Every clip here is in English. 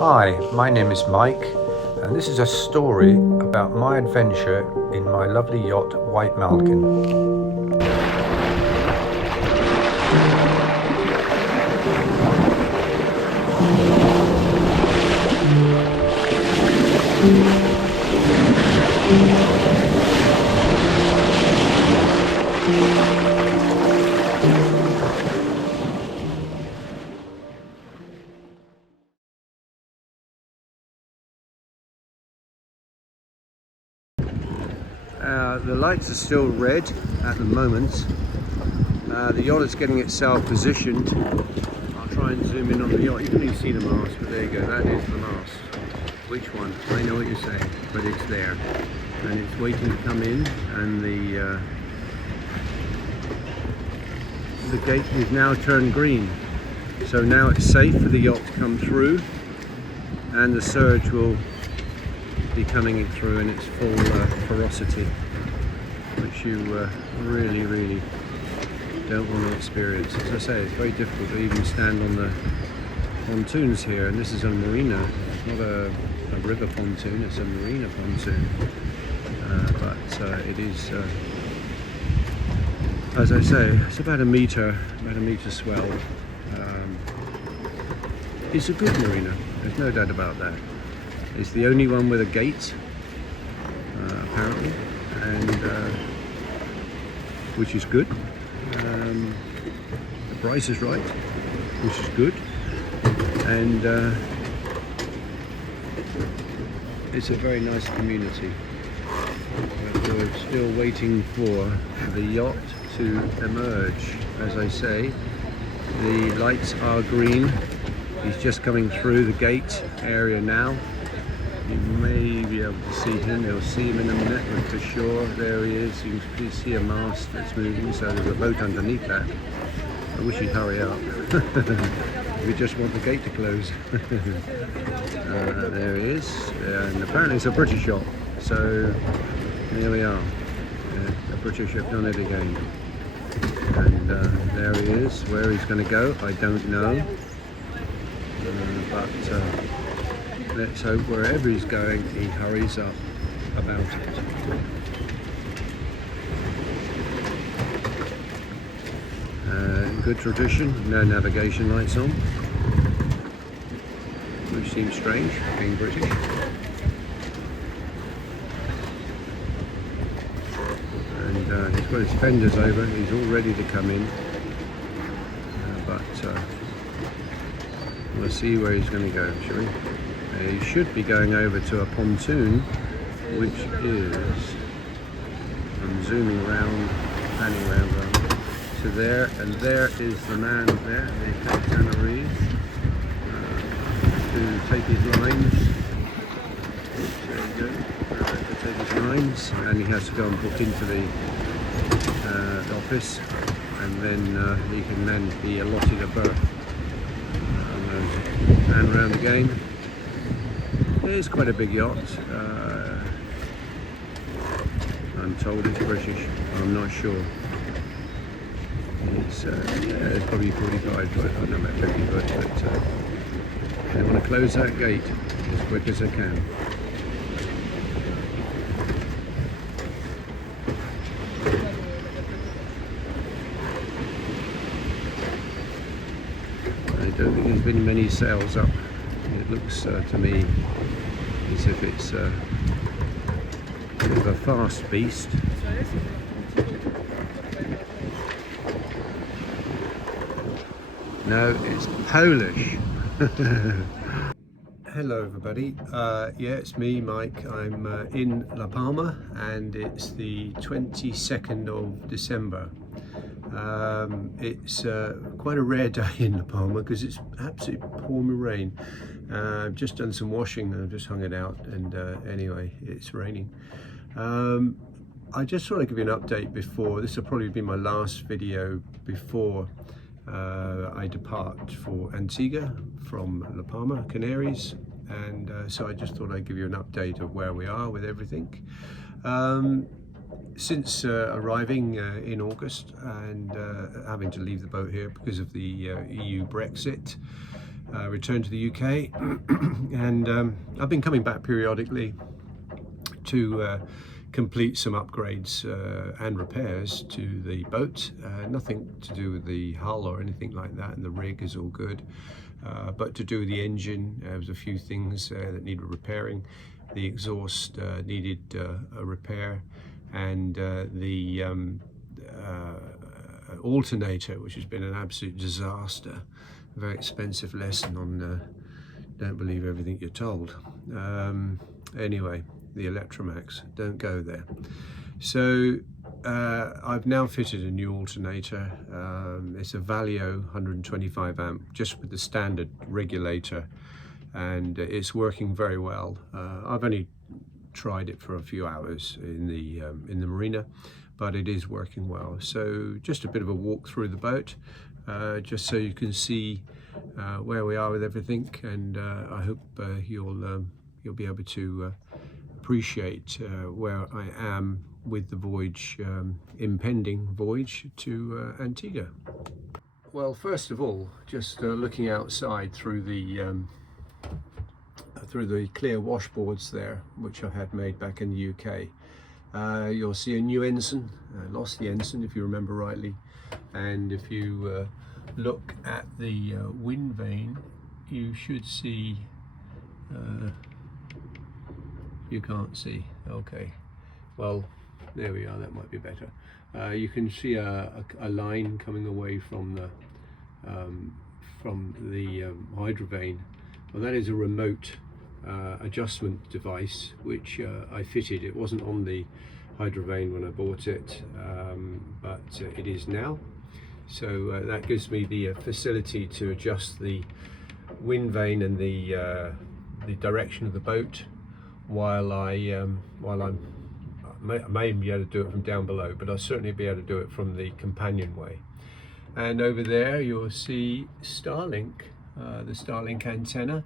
Hi, my name is Mike, and this is a story about my adventure in my lovely yacht, White Malkin. The lights are still red at the moment. The yacht is getting itself positioned. I'll try and zoom in on the yacht. You can only see the mast, but there you go, that is the mast. Which one? I know what you're saying, but it's there. And it's waiting to come in, and the gate is now turned green. So now it's safe for the yacht to come through, and the surge will be coming through in its full ferocity, which you really don't want to experience. As I say, it's very difficult to even stand on the pontoons here, and this is a marina. It's not a river pontoon, it's a marina pontoon, but it is, as I say, it's about a meter swell. It's a good marina, there's no doubt about that. It's the only one with a gate, apparently, and which is good. The price is right, which is good, and it's a very nice community. But we're still waiting for the yacht to emerge. As I say, the lights are green. He's just coming through the gate area now. You may be able to see him. You'll see him in a minute, but for sure, there he is. You can see a mast that's moving, so there's a boat underneath that. I wish he'd hurry up. We just want the gate to close. There he is, and apparently it's a British yacht. So there we are. The British have done it again. And there he is. Where he's going to go, I don't know. But let's hope wherever he's going, he hurries up about it. Good tradition, no navigation lights on, which seems strange, being British. And he's got his fenders over, he's all ready to come in, but we'll see where he's going to go, shall we? He should be going over to a pontoon, which is, I'm zooming around, panning around to there, and there is the man there, the Canary, to take his lines. There you go, to take his lines, and he has to go and book into the office, and then he can then be allotted a berth. And around again. It's quite a big yacht. I'm told it's British. I'm not sure. It's probably 45 foot. I don't know about 50 foot, but they want to close that gate as quick as they can. I don't think there's been many sails up. It looks to me as if it's a bit of a fast beast. No, it's Polish. Hello everybody, yeah, it's me, Mike. I'm in LaPalma, and it's the 22nd of December. It's quite a rare day in LaPalma because it's absolutely pouring rain. I've just done some washing and I've just hung it out, and anyway, it's raining. I just want to give you an update before, this will probably be my last video before I depart for Antigua from LaPalma, Canaries, and so I just thought I'd give you an update of where we are with everything. Since arriving in August and having to leave the boat here because of the EU Brexit, returned to the UK, and I've been coming back periodically to complete some upgrades and repairs to the boat. Nothing to do with the hull or anything like that, and the rig is all good. But to do with the engine, there was a few things that needed repairing. The exhaust needed a repair, and the alternator, which has been an absolute disaster. A very expensive lesson on don't believe everything you're told. Anyway, the Electromax, don't go there. So I've now fitted a new alternator. It's a Valio 125 amp, just with the standard regulator, and it's working very well. I've only tried it for a few hours in the marina, but it is working well. So just a bit of a walk through the boat, just so you can see where we are with everything, and I hope you'll be able to appreciate where I am with the voyage, impending voyage to Antigua. Well, first of all, just looking outside through the clear washboards there, which I had made back in the UK. You'll see a new ensign. I lost the ensign, if you remember rightly, and if you look at the wind vane, you should see. You can't see. Okay. Well, there we are. That might be better. You can see a line coming away from the hydrovane. Well, that is a remote adjustment device which I fitted. It wasn't on the hydrovane when I bought it, but it is now. So that gives me the facility to adjust the wind vane and the direction of the boat while I may be able to do it from down below, but I'll certainly be able to do it from the companionway. And over there you'll see Starlink, the Starlink antenna,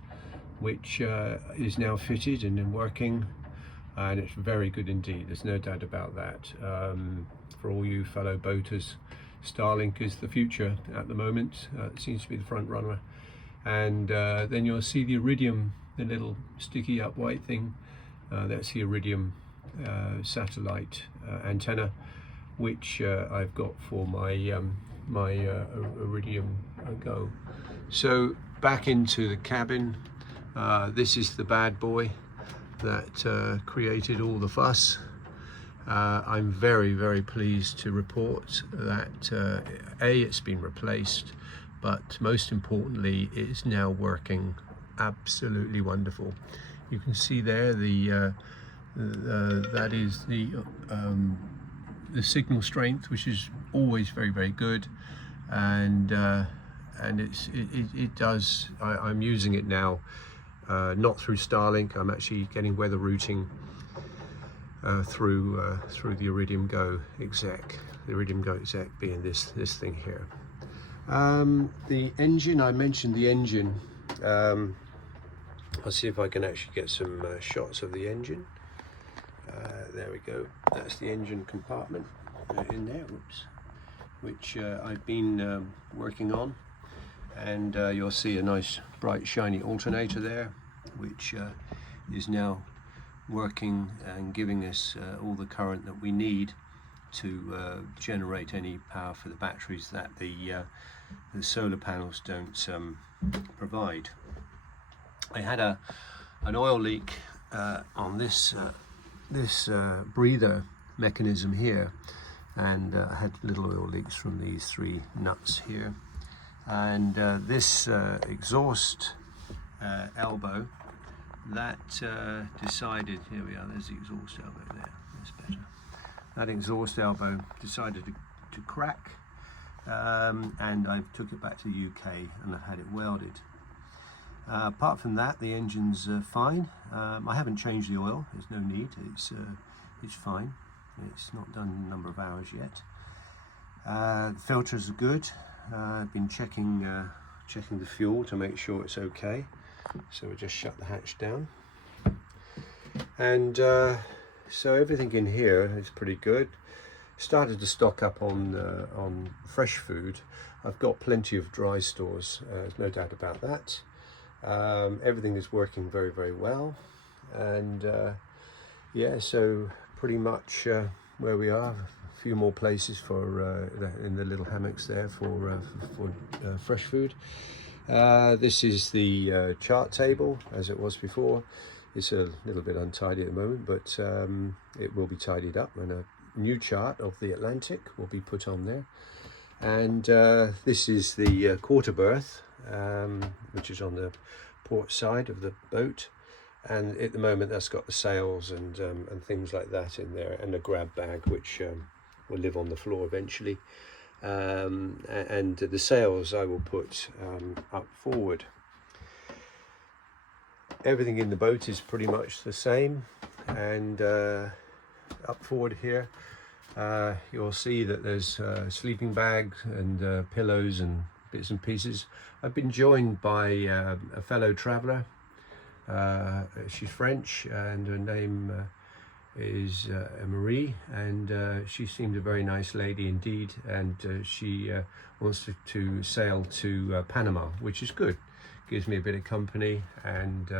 which is now fitted and working, and it's very good indeed. There's no doubt about that. For all you fellow boaters, Starlink is the future at the moment. It seems to be the front runner. And then you'll see the Iridium, the little sticky up white thing. That's the Iridium satellite antenna, which I've got for my my Iridium Go. So back into the cabin. This is the bad boy that created all the fuss. I'm very, very pleased to report that it's been replaced, but most importantly, it's now working absolutely wonderful. You can see there that is the signal strength, which is always very, very good, and it does. I'm using it now, not through Starlink. I'm actually getting weather routing through the Iridium Go exec. The Iridium Go exec being this thing here. The engine, I mentioned the engine. I'll see if I can actually get some shots of the engine. There we go. That's the engine compartment in there. Whoops. Which I've been working on, and you'll see a nice bright shiny alternator there, which is now working and giving us all the current that we need to generate any power for the batteries that the solar panels don't provide. I had an oil leak on this breather mechanism here, and I had little oil leaks from these three nuts here, and this exhaust elbow that decided, here we are, there's the exhaust elbow there, that's better. That exhaust elbow decided to crack, and I took it back to the UK and I've had it welded. Apart from that, the engine's fine. I haven't changed the oil, there's no need, it's fine. It's not done a number of hours yet. The filters are good. I've been checking the fuel to make sure it's okay. So we'll just shut the hatch down. And so everything in here is pretty good. Started to stock up on fresh food. I've got plenty of dry stores, there's no doubt about that. Everything is working very, very well, and yeah, so pretty much where we are. A few more places for in the little hammocks there for fresh food. This is the chart table as it was before. It's a little bit untidy at the moment, but it will be tidied up, and a new chart of the Atlantic will be put on there. And this is the quarter berth, which is on the port side of the boat, and at the moment that's got the sails and things like that in there, and a grab bag which will live on the floor eventually. And the sails I will put up forward. Everything in the boat is pretty much the same, and up forward here you'll see that there's sleeping bags and pillows and bits and pieces. I've been joined by a fellow traveller. She's French, and her name is Marie, and she seemed a very nice lady indeed, and she wants to sail to Panama, which is good. Gives me a bit of company, and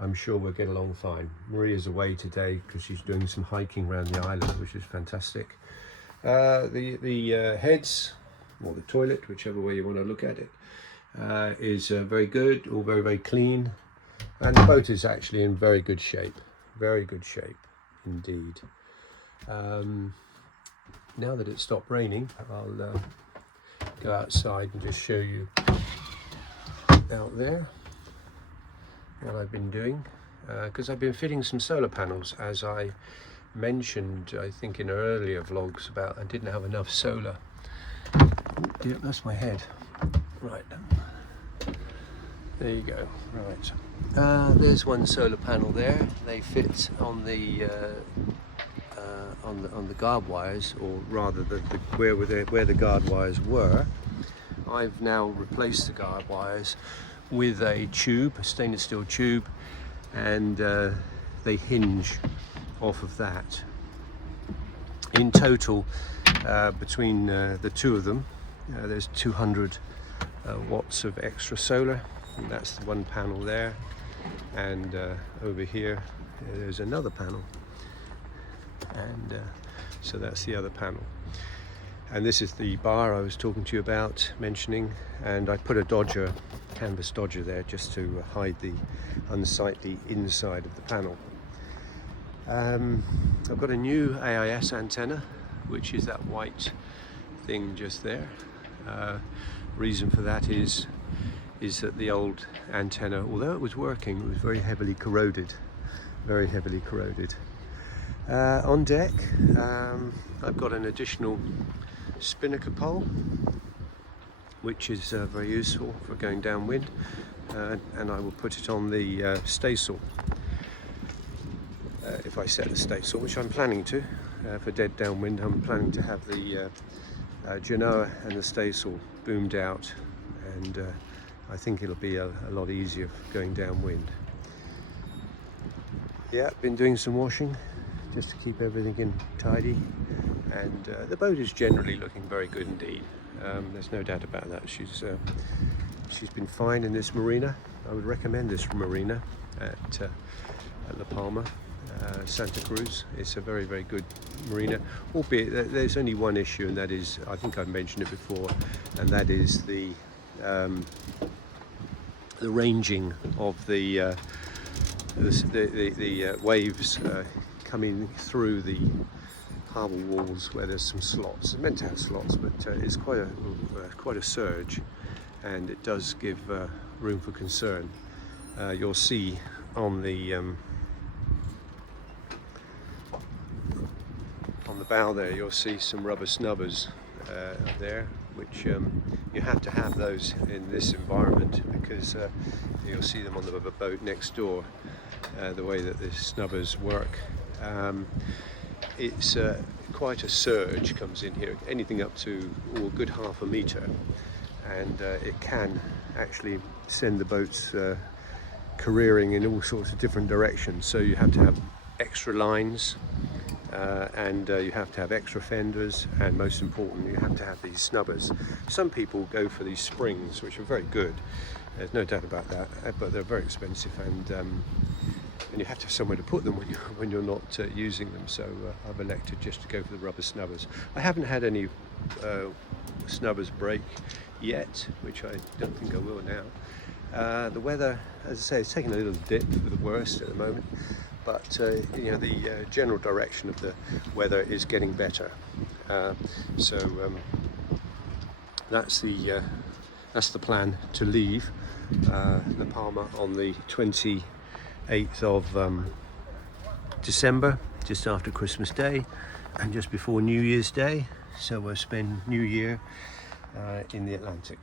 I'm sure we'll get along fine. Marie is away today because she's doing some hiking around the island, which is fantastic. The heads, or the toilet, whichever way you want to look at it, is very good, all very, very clean, and the boat is actually in very good shape. Very good shape indeed. Now that it's stopped raining, I'll go outside and just show you out there what I've been doing, because I've been fitting some solar panels, as I mentioned I think in earlier vlogs about I didn't have enough solar. Yeah, that's my head. Right, there you go. Right, there's one solar panel there. They fit on the guard wires, or rather where the guard wires were. I've now replaced the guard wires with a tube, a stainless steel tube, and they hinge off of that. In total, between the two of them, there's 200 watts of extra solar, and that's the one panel there, and over here there's another panel, and so that's the other panel. And this is the bar I was talking to you about, mentioning, and I put a Dodger, canvas Dodger there, just to hide the unsightly inside of the panel. I've got a new AIS antenna, which is that white thing just there. Reason for that is that the old antenna, although it was working, it was very heavily corroded, very heavily corroded. On deck, I've got an additional spinnaker pole, which is very useful for going downwind, and I will put it on the staysail. If I set the staysail, which I'm planning to, for dead downwind, I'm planning to have the genoa and the staysail boomed out, and I think it'll be a lot easier going downwind. Yeah, been doing some washing just to keep everything in tidy, and the boat is generally looking very good indeed. There's no doubt about that. She's been fine in this marina. I would recommend this marina at LaPalma, Santa Cruz. It's a very, very good marina, albeit there's only one issue, and that is, I think I've mentioned it before, and that is the ranging of the waves coming through the harbour walls, where there's some slots. It's meant to have slots, but it's quite a surge, and it does give room for concern. You'll see on the bow there, you'll see some rubber snubbers there, which you have to have those in this environment, because you'll see them on the boat next door, the way that the snubbers work. It's quite a surge comes in here, anything up to a good half a metre, and it can actually send the boats careering in all sorts of different directions. So you have to have extra lines and you have to have extra fenders, and most important, you have to have these snubbers. Some people go for these springs, which are very good, there's no doubt about that, but they're very expensive, and you have to have somewhere to put them when you're not using them. So I've elected just to go for the rubber snubbers. I haven't had any snubbers break yet, which I don't think I will now. The weather, as I say, is taking a little dip for the worst at the moment, but you know, the general direction of the weather is getting better. So that's the plan to leave LaPalma on the 28th of December, just after Christmas Day and just before New Year's Day. So we'll spend New Year in the Atlantic.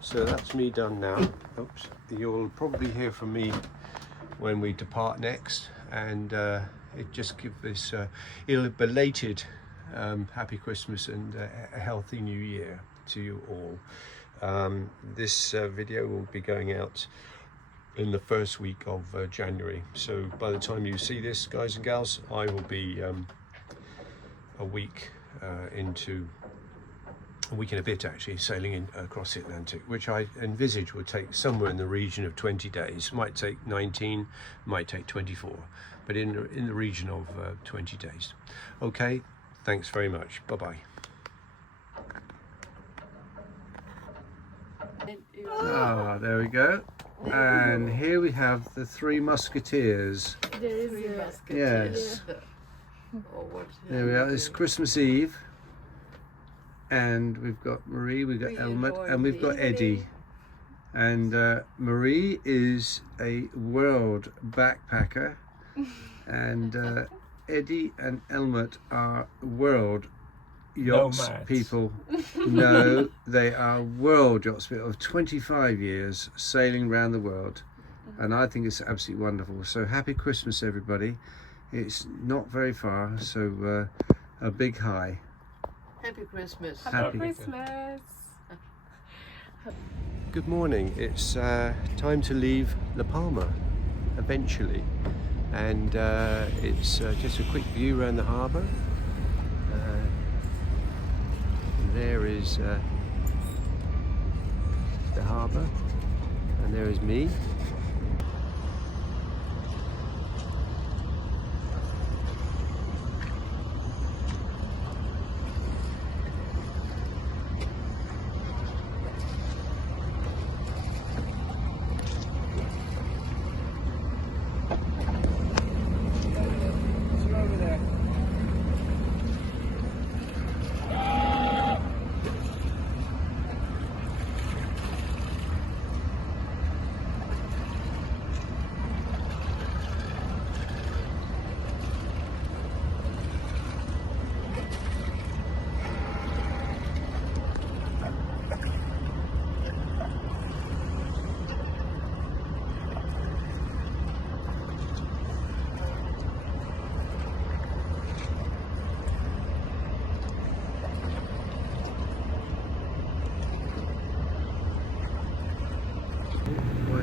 So that's me done now. Oops. You'll probably hear from me when we depart next, and it just gives this belated happy Christmas and a healthy New Year to you all. This video will be going out in the first week of January, so by the time you see this, guys and gals, I will be a week and a bit actually, sailing across the Atlantic, which I envisage will take somewhere in the region of 20 days. Might take 19, might take 24, but in the region of 20 days. Okay, thanks very much. Bye-bye. Ah, there we go. And here we have the Three Musketeers. There is Three Musketeers. Yes. Oh, There we are. It's Christmas Eve. And we've got Marie, we've got Elmet, and we've got Eddie. And Marie is a world backpacker, and Eddie and Elmet are world yachts Nomads. people. No, they are world yachts people of 25 years sailing around the world, and I think it's absolutely wonderful. So happy Christmas, everybody. It's not very far, so a big hi. Happy Christmas. Happy Christmas. Good morning. It's time to leave LaPalma eventually, and it's just a quick view around the harbour. There is the harbour, and there is me.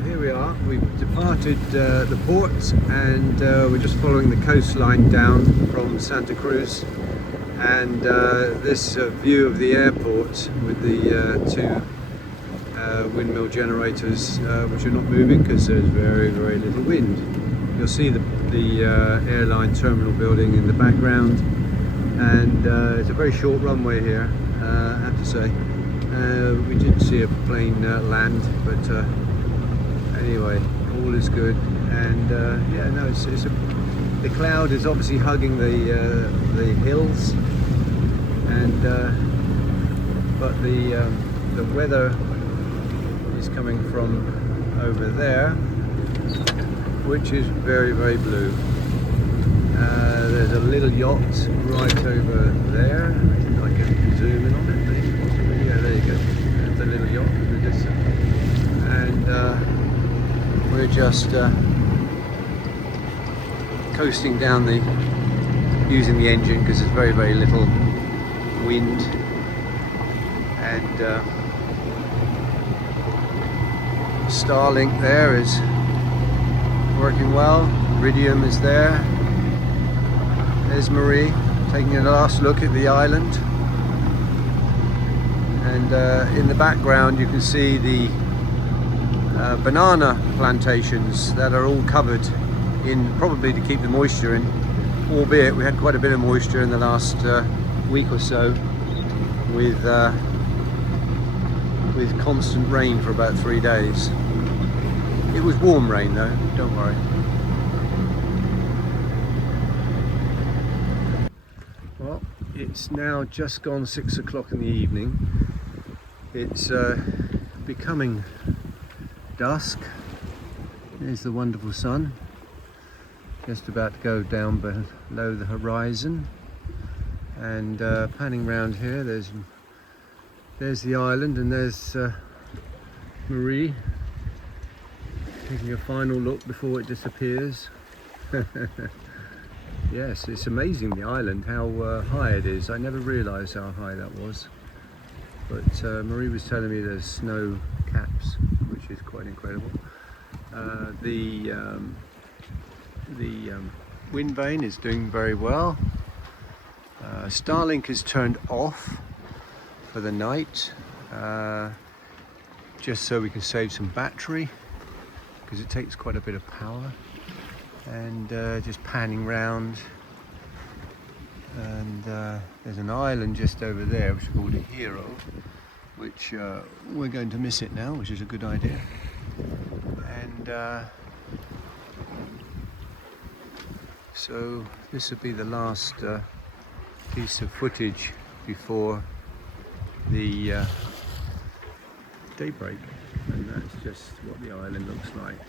Here we are, we've departed the port, and we're just following the coastline down from Santa Cruz, and this view of the airport with the two windmill generators which are not moving because there's very little wind. You'll see the airline terminal building in the background, and it's a very short runway here, I have to say. We didn't see a plane land, but anyway, all is good, and yeah, no, the cloud is obviously hugging the hills, and but the weather is coming from over there, which is very blue. There's a little yacht right over there. I can zoom in on it, maybe, possibly. Yeah, there you go. There's a little yacht in the distance, and we're just coasting down using the engine because there's very little wind, and Starlink there is working well. Iridium is there, There's Marie taking a last look at the island, and in the background you can see the banana plantations that are all covered in, probably to keep the moisture in, albeit we had quite a bit of moisture in the last week or so with constant rain for about 3 days. It was warm rain though, don't worry. Well, it's now just gone 6 o'clock in the evening. It's becoming dusk. There's the wonderful sun, just about to go down below the horizon. And panning round here, there's the island, and there's Marie taking a final look before it disappears. Yes, it's amazing, the island, how high it is. I never realised how high that was. But Marie was telling me there's snow caps, which is quite incredible. The wind vane is doing very well. Starlink is turned off for the night, just so we can save some battery, because it takes quite a bit of power. And just panning round, and there's an island just over there which is called a Hero, which we're going to miss it now, which is a good idea. And so this will be the last piece of footage before the daybreak, and that's just what the island looks like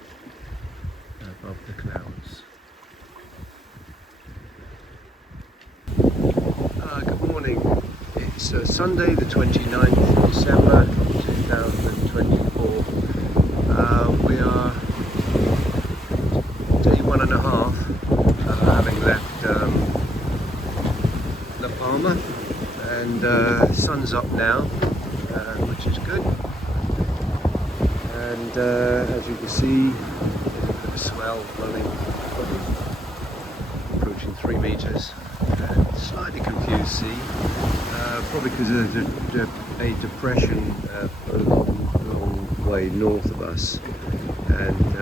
above the clouds. Good morning. It's Sunday the 29th of December 2024. We are day 1.5 having left LaPalma, and sun's up now, which is good. And as you can see, swell blowing, approaching 3 meters, and slightly confused sea, probably because of a depression a long way north of us, and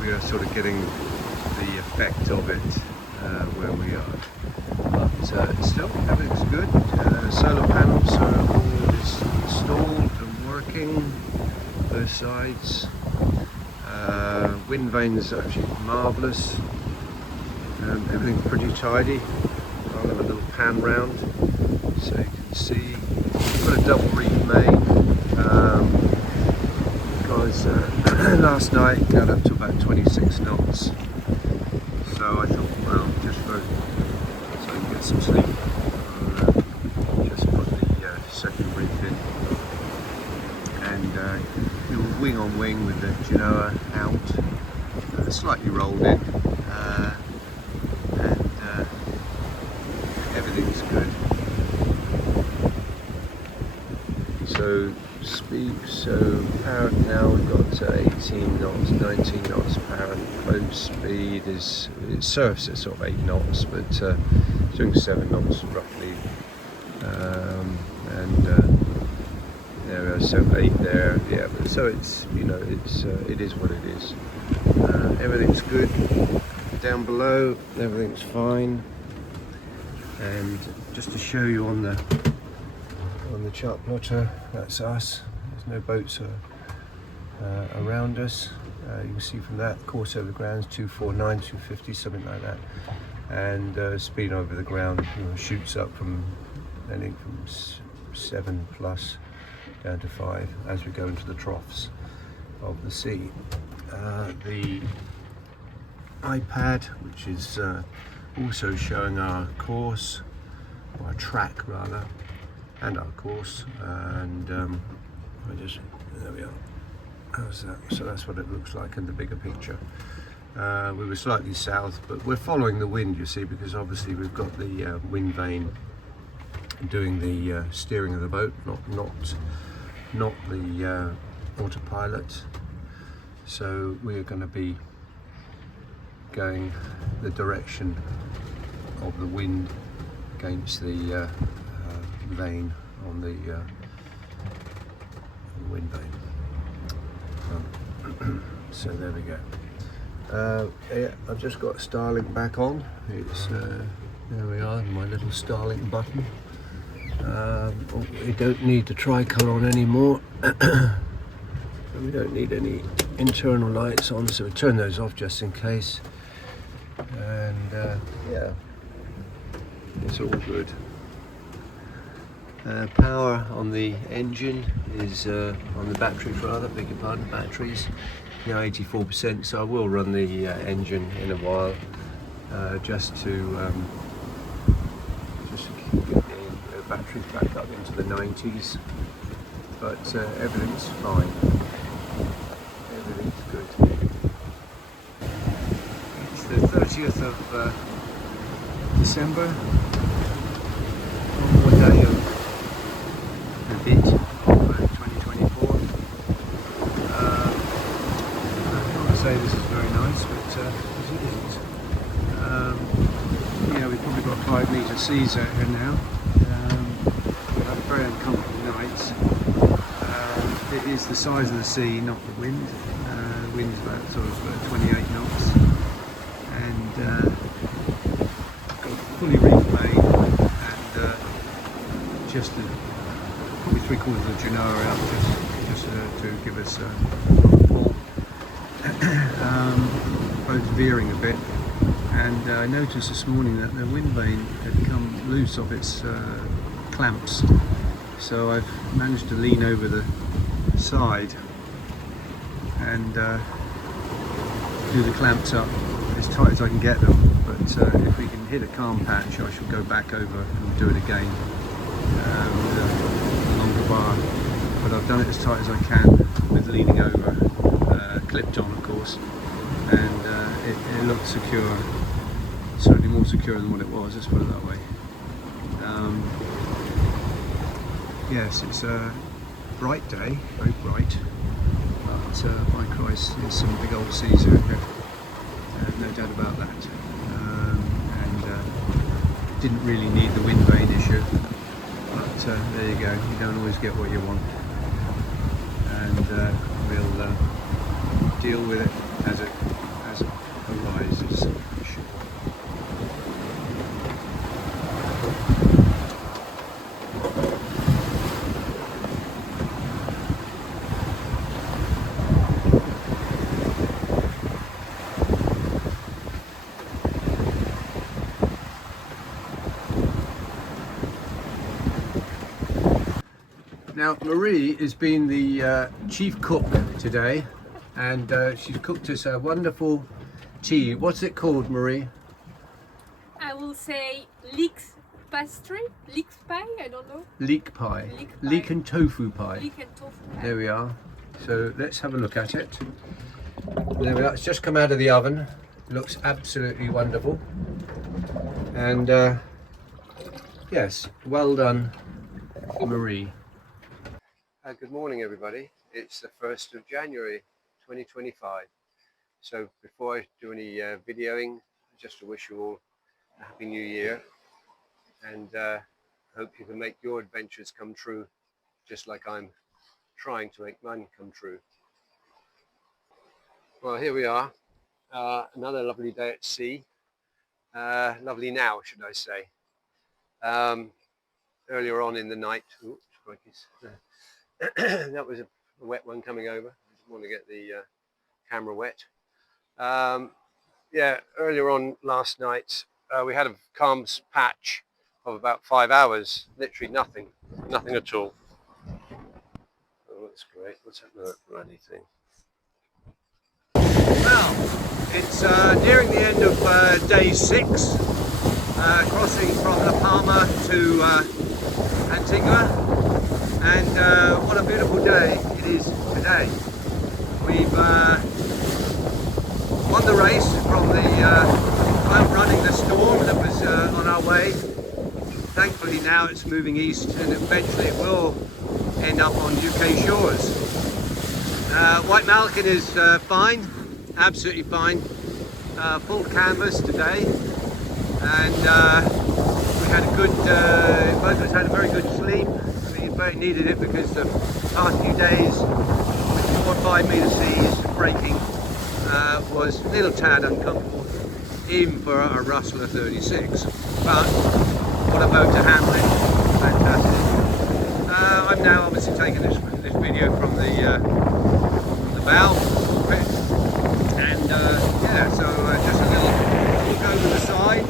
we are sort of getting the effect of it where we are. But still, everything's good. Solar panels are all installed and working, both sides. Wind vane is actually marvellous. Everything's pretty tidy. I'll have a little pan round so you can see. We've got a double reef main, because last night got up to about 26 knots. So I thought, well, just so I can get some sleep, just put the second reef in, and do a wing on wing with the Genoa out, slightly rolled in, and everything's good. So apparent now we've got 18 knots, 19 knots apparent. Boat speed is, it surfs at sort of 8 knots, but doing 7 knots roughly, and there we are, so 8 there, yeah. But so it's, you know, it is what it is. Everything's good down below, everything's fine. And just to show you on the chart plotter, that's us. There's no boats around us. You can see from that, course over the ground is 249, 250, something like that. And speed over the ground, you know, shoots up from anything from 7 plus down to 5 as we go into the troughs of the sea. The iPad, which is also showing our course, or our track rather, and our course, and there we are. How's that? So that's what it looks like in the bigger picture. We were slightly south, but we're following the wind, you see, because obviously we've got the wind vane doing the steering of the boat, not the autopilot. So we are going to be going the direction of the wind against the vane on the wind vane. So there we go. Yeah, I've just got Starlink back on. It's there we are, my little Starlink button. We don't need the tricolour on anymore. We don't need any internal lights on, so we turn those off just in case. And yeah, it's all good. Power on the engine is on the batteries rather, beg your pardon, batteries now 84%, so I will run the engine in a while just to keep the batteries back up into the 90s, but everything's fine, everything's good. It's the 30th of December, one more day of a bit of 2024. I can't say this is very nice, but it isn't. Yeah, we've probably got 5 metre seas out here now. We've had very uncomfortable nights. It is the size of the sea, not the wind. The wind's about sort of 28 knots, and got fully reefed main, and just probably 3/4 of the Genoa out just to give us a pull. Both veering a bit, and I noticed this morning that the wind vane had come loose of its clamps, so I've managed to lean over the side and do the clamps up as tight as I can get them, but if we can hit a calm patch I shall go back over and do it again with a longer bar, but I've done it as tight as I can with leaning over, clipped on of course, and it looks secure, certainly more secure than what it was, let's put it that way. Yes, it's a bright day, very bright, but by Christ, there's some big old seas out here, no doubt about that. And didn't really need the wind vane issue, but there you go, you don't always get what you want, and we'll deal with it as it arises. Now Marie has been the chief cook today, and she's cooked us a wonderful tea. What's it called, Marie? I will say leek pastry, leek pie, I don't know. Leek pie. Leek and tofu pie. Leek and tofu pie. There we are. So let's have a look at it. There we are. It's just come out of the oven. It looks absolutely wonderful. And yes, well done, Marie. Good morning everybody. It's the 1st of January 2025. So before I do any videoing, just to wish you all a happy new year, and hope you can make your adventures come true just like I'm trying to make mine come true. Well, here we are, another lovely day at sea. Lovely now, should I say. Earlier on in the night, oops, crikey. That was a wet one coming over. I didn't want to get the camera wet. Yeah, earlier on last night we had a calm patch of about 5 hours, literally nothing at all. Oh, that's great. What's that runny thing? Well, it's nearing the end of day 6, crossing from LaPalma to Antigua. And what a beautiful day it is today. We've won the race from the outrunning the storm that was on our way. Thankfully now it's moving east, and eventually it will end up on UK shores. White Malkin is fine, absolutely fine. full canvas today, and we had a good, both of us had a very good sleep. We very needed it because the past few days with 4 or 5 meter seas breaking was a little tad uncomfortable, even for a Rustler 36. But what a boat to handle it, fantastic. I'm now obviously taking this video from the bow cockpit, and yeah, so just a little look over the side.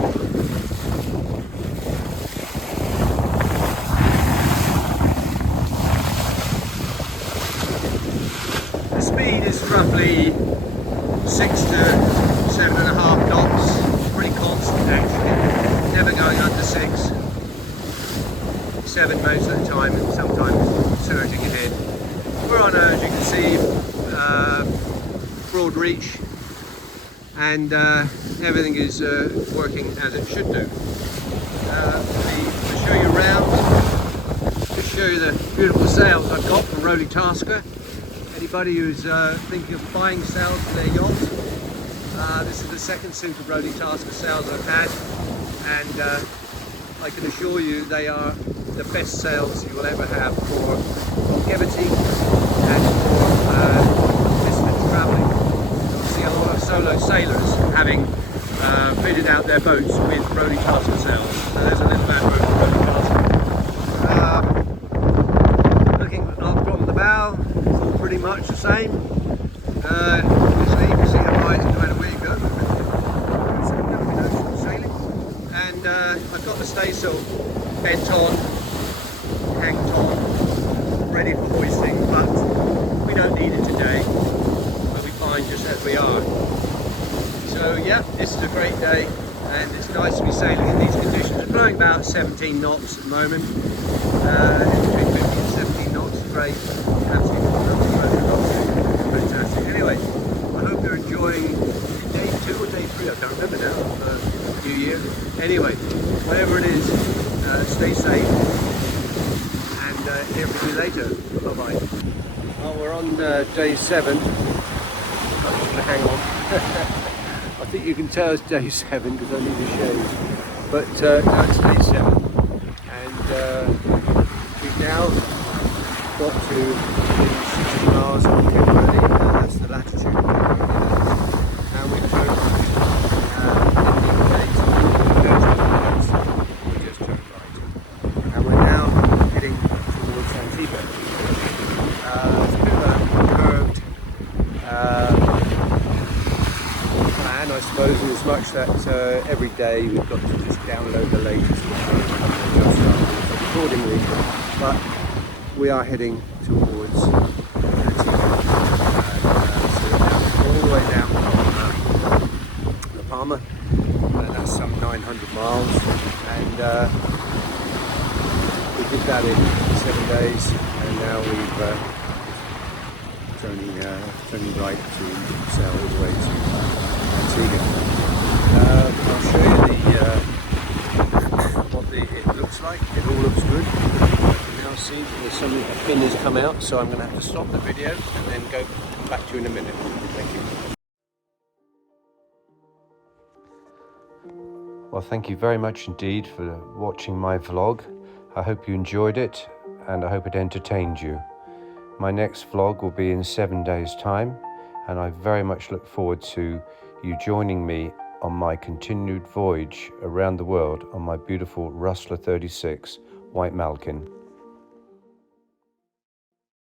The speed is roughly 6 to 7.5 knots, pretty constant actually, never going under 6. 7 most of the time, and sometimes surging ahead. We're on, as you can see, broad reach, and everything is working as it should do. To show you around, just show you the beautiful sails I've got from Rody Tasker. Anybody who's thinking of buying sails for their yacht, this is the second suit of Rody Tasker sails I've had, and I can assure you they are the best sails you will ever have for longevity and for distance travelling. You'll see a lot of solo sailors having fitted out their boats with Rody Tasker sails. So there's a little advert for Rody Tasker. Looking up from the bow, it's all pretty much the same. You can see how wide no matter where you go. Sailing. And I've got the staysail bent on, hanged on, ready for hoisting, but we don't need it today. We'll be fine just as we are. So yeah, this is a great day, and it's nice to be sailing in these conditions. We're blowing about 17 knots at the moment, between 15 and 17 knots is great. Absolutely fantastic. Anyway, I hope you're enjoying day 2 or day 3, I can't remember now, of New Year. Anyway, whatever it is, stay safe, and hear from you later. Bye bye. Well, we're on day 7. I'm just gonna hang on. I think you can tell it's day 7 because I need a shave. But no, it's day 7, and we've now got to the 60 miles of Canary, and that's the latitude. And we've turned right. We just turned right, and we're now heading towards Antigua. It's a bit of a curved plan, I suppose, in as much that every day we've got to just download the latest and adjust our accordingly. But we are heading towards Antigua, so all the way down from LaPalma, and that's some 900 miles, and we did that in 7 days, and now we've turning right to sail all the way to Antigua. I'll show you what it looks like. It all looks good. Now see there's some fin has come out, so I'm going to have to stop the video and then come back to you in a minute. Thank you. Well, thank you very much indeed for watching my vlog. I hope you enjoyed it, and I hope it entertained you. My next vlog will be in 7 days' time, and I very much look forward to you joining me on my continued voyage around the world on my beautiful Rustler 36 White Malkin.